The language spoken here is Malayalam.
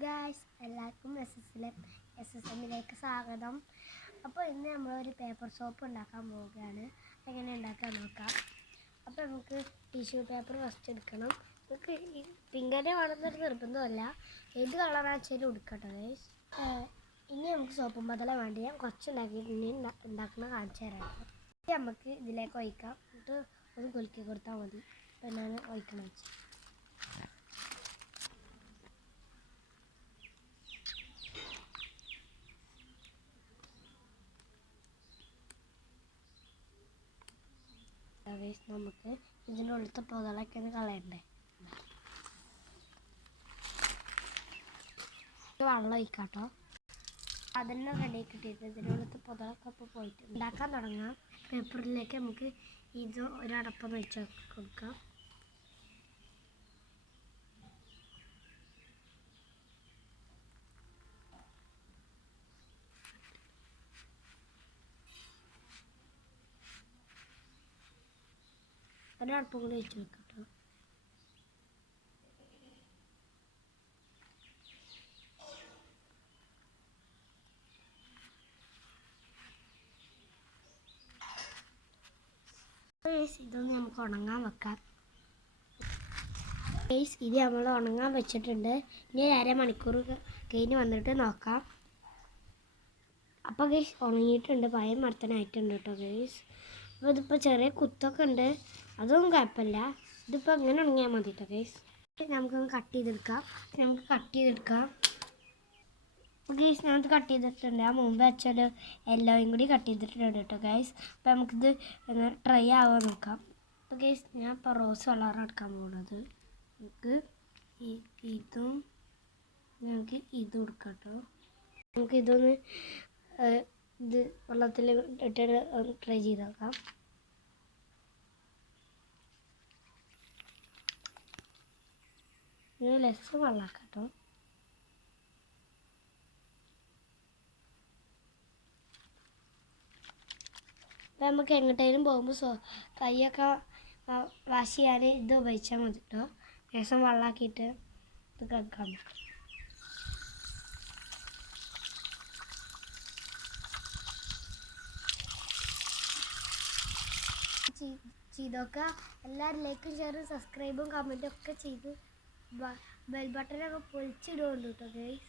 ഗായ്സ്, എല്ലാവർക്കും എസ് എസ് എമ്മിലേക്ക് സ്വാഗതം. അപ്പോൾ ഇന്ന് നമ്മളൊരു പേപ്പർ സോപ്പ് ഉണ്ടാക്കാൻ പോവുകയാണ്. എങ്ങനെ ഉണ്ടാക്കാൻ നോക്കാം. അപ്പോൾ നമുക്ക് ടിഷ്യൂ പേപ്പർ ഫസ്റ്റ് എടുക്കണം. നമുക്ക് ഈ പിങ്കന്നെ വേണമെന്നൊരു നിർബന്ധമല്ല, ഏത് കളറാണെന്ന് വെച്ചാലും എടുക്കട്ടോ ഗായ്സ്. ഇനി നമുക്ക് സോപ്പും ബദല വേണ്ടി ഞാൻ കുറച്ച് ഉണ്ടാക്കുന്ന കാണിച്ചു തരാം. നമുക്ക് ഇതിലേക്ക് ഒഴിക്കാം. എന്നിട്ട് ഒന്ന് കുലുക്കി കൊടുത്താൽ മതി. അപ്പോൾ ഞാൻ ഒഴിക്കണം വെച്ച് നമുക്ക് ഇതിൻ്റെ ഉള്ളിലത്തെ പൊതളൊക്കെ ഒന്ന് കളയണ്ടേ. വെള്ളം ഒഴിക്കാട്ടോ. അതിനെ റെഡി കിട്ടിയിട്ട് ഇതിൻ്റെ ഉള്ളിലത്തെ പൊതളൊക്കെ ഇപ്പോൾ പോയിട്ട് ഉണ്ടാക്കാൻ തുടങ്ങാം. പേപ്പറിലേക്ക് നമുക്ക് ഇത് ഒരടപ്പം വെച്ച് കൊടുക്കാം. ഒരടപ്പം കൂടി വെച്ച് വെക്കട്ടോ. ഇതൊന്ന് നമുക്ക് ഉണങ്ങാൻ വെക്കാം. ഇത് നമ്മൾ ഉണങ്ങാൻ വെച്ചിട്ടുണ്ട്. ഇനി 1/2 മണിക്കൂർ കഴിഞ്ഞ് വന്നിട്ട് നോക്കാം. അപ്പോൾ ഗൈസ് ഉണങ്ങിയിട്ടുണ്ട്, പഴയ മരത്തനായിട്ടുണ്ട് കേട്ടോ ഗൈസ്. അപ്പോൾ ഇതിപ്പോൾ ചെറിയ കുത്തൊക്കെ ഉണ്ട്, അതൊന്നും കുഴപ്പമില്ല. ഇതിപ്പോൾ അങ്ങനെ ഉണങ്ങിയാൽ മതി കേട്ടോ ഗൈസ്. നമുക്കൊന്ന് കട്ട് ചെയ്തെടുക്കാം. അപ്പോൾ ഗൈസ് ഞാനത് കട്ട് ചെയ്തിട്ടുണ്ട്. ആ മുമ്പ് വെച്ചൊരു യെല്ലോയും കൂടി കട്ട് ചെയ്തിട്ടുണ്ട് കേട്ടോ ഗൈസ്. അപ്പോൾ നമുക്കിത് ട്രൈ ആവാൻ നോക്കാം. അപ്പോൾ ഗൈസ് ഞാൻ ഇപ്പോൾ റോസ് കളറാണ് എടുക്കാൻ പോകുന്നത്. നമുക്ക് ഇതും കൊടുക്കാം കേട്ടോ. നമുക്കിതൊന്ന് ഇത് വെള്ളത്തിൽ ഇട്ടിട്ട് ട്രൈ ചെയ്ത് നോക്കാം. ഇത് ലെസ് വെള്ളമാക്കാം കേട്ടോ. അപ്പം നമുക്ക് എങ്ങോട്ടേലും പോകുമ്പോൾ കൈയൊക്കെ വാഷ് ചെയ്യാൻ ഇത് ഉപയോഗിച്ചാൽ മതി കേട്ടോ. ശേഷം വെള്ളമാക്കിയിട്ട് ഇത് കഴുകാൻ പറ്റും. ചെയ്തൊക്കെ എല്ലാവരും ലൈക്കും ഷെയറും സബ്സ്ക്രൈബും കമൻറ്റും ഒക്കെ ചെയ്ത് ബെൽ ബട്ടനൊക്കെ പൊളിച്ചിടുന്നുണ്ട് കേട്ടോ ഗൈസ്.